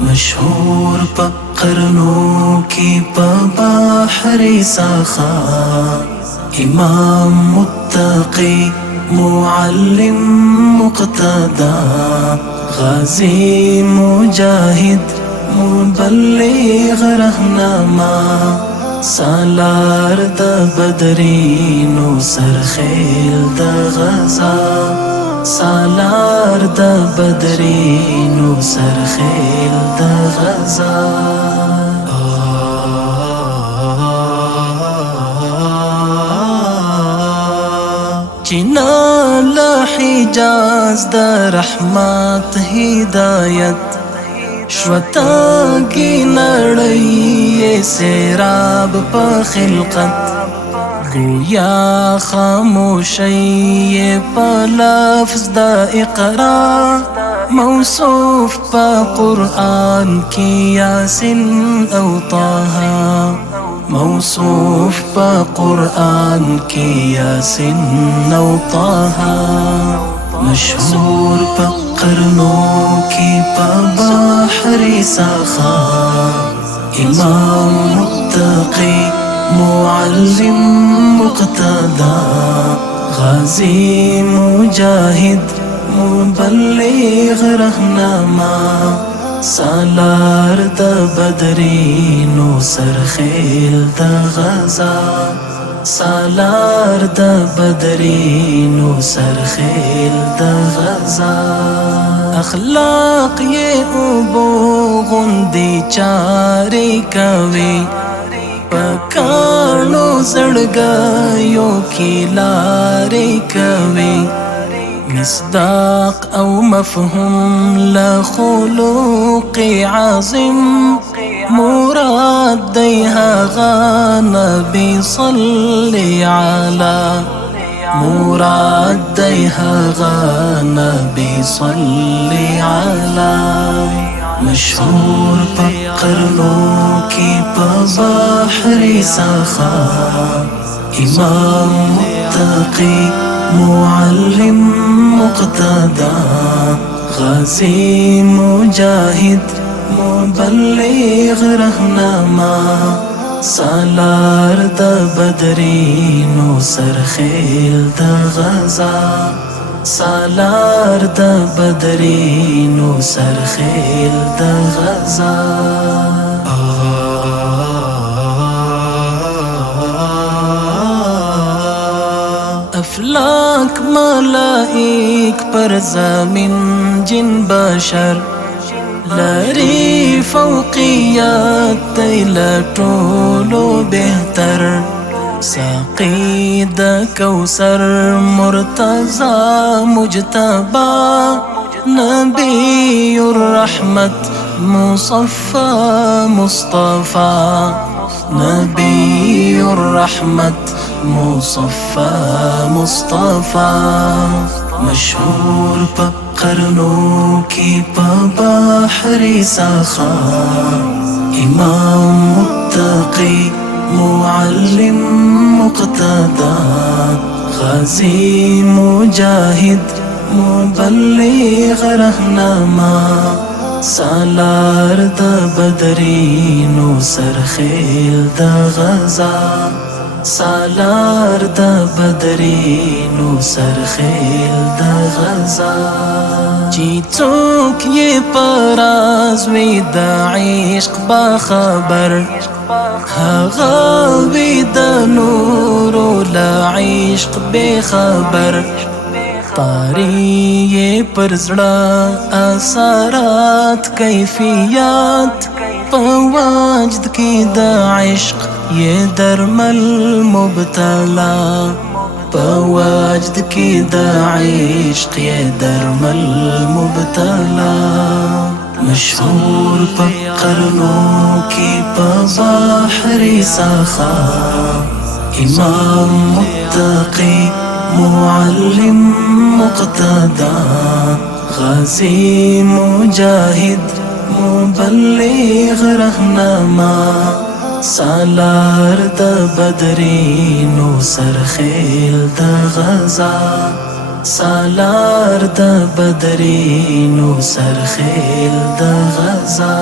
مشهور پا قرنوں کی پا بحر سخا، امام متقی معلم مقتدا، غازی مجاہد مبلغ رہنما، سالار دا بدرینو سرخیل دا غزا، سالار دا بدرینو سرخیل دا غزا. چنا لحجاز دا رحمت ہدایت، شوتا کی نڑی سیراب پا خلقت، گویا خاموشی پا لفظ دا اقرا، موصوف پا قرآن کی یاسین او طه، موصوف پا قرآن کی یاسین او طه، مشہور پا قرنوں کی پا بحر سخا، امام متقی معلم مقتدا، غازی مجاہد مبلغ رہنما، سالار دا بدرینو سرخیل دا غزا، سالار دا بدرینو سرخیل دا غزا. اخلاق یہ اوبو غندی چاری کوي، پکانو زړګیو کی لاری کوي، مصداق او مفهوم لخلوق عظیم، مراد دی هغه نبی صلی علی، مراد دی هغه نبی صلی علی. مشہور پا قرنوں کی پا بحر سخا، امام متقی معلم مقتدا، غازی مجاہد مبلغ رہنما، سالار دا بدرینو سرخیل دا غزا، سالار دا بدرینو سرخیل دا غزا. افلاک ملائک پر زمین جن بشر، لری فوقیات دی لټولو بہتر، ساقی دا کوثر مرتضی مجتبی، نبی الرحمت مصفى مصطفى، نبی الرحمت مصفى مصطفى، مشہور پا قرنوں کی پا بحر سخا، امام متقی معلم مقتدا، غازی مجاہد مبلغ رہنما، سالار دا بدرینو سرخیل دا غزا، سالار دا بدرینو سرخیل دا غزا. چی څوک یہ پراز وی دا عشق باخبر، هغه وی دا نورو لا عشق بے خبر، طاری پر زړه اثرات کیفیات، په وجد کی دا عشق یہ درمل مبتلا، پواجد کی دا عشق یہ درمل مبتلا. مشہور پا قرنوں کی پا بحر سخا، امام متقی معلم مقتدا، غازی مجاہد مبلغ رہنما، سالار د بدرینو سرخیل د غزا سالار د بدرینو سرخیل د غزا